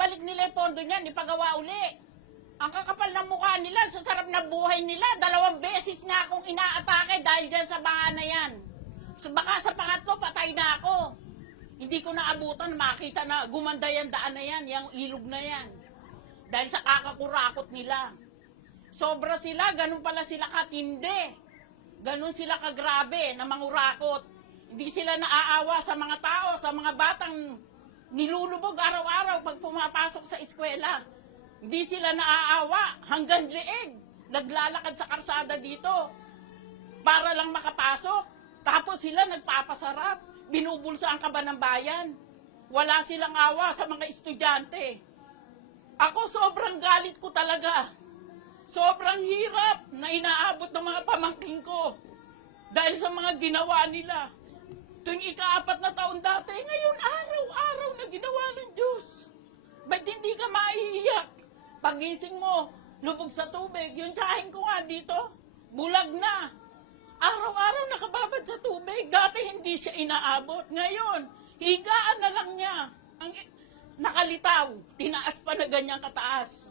ibalik nila yung pondo niyan, ipagawa uli. Ang kakapal ng mukha nila, sa sarap na buhay nila, dalawang beses na akong inaatake dahil dyan sa banga na yan. So baka sa pangatlo, patay na ako. Hindi ko naabutan, makita na gumanda yan daan na yan, yung ilog na yan. Dahil sa kakakurakot nila. Sobra sila, ganun pala sila katindi. Ganun sila kagrabe na mangurakot. Hindi sila naaawa sa mga tao, sa mga batang nilulubog araw-araw pag pumapasok sa eskwela. Hindi sila naaawa hanggang liig. Naglalakad sa karsada dito para lang makapasok. Tapos sila nagpapasarap. Binubulsa ang kaba ng bayan. Wala silang awa sa mga estudyante. Ako sobrang galit ko talaga. Sobrang hirap na inaabot ng mga pamangking ko. Dahil sa mga ginawa nila. Tuwing ikaapat na taon dati, ngayon araw-araw Pagising mo, lubog sa tubig. Yung tsahin ko nga dito, bulag na. Araw-araw nakababad sa tubig. Dati hindi siya inaabot. Ngayon, higaan na lang niya. Ang nakalitaw, tinaas pa na ganyang kataas.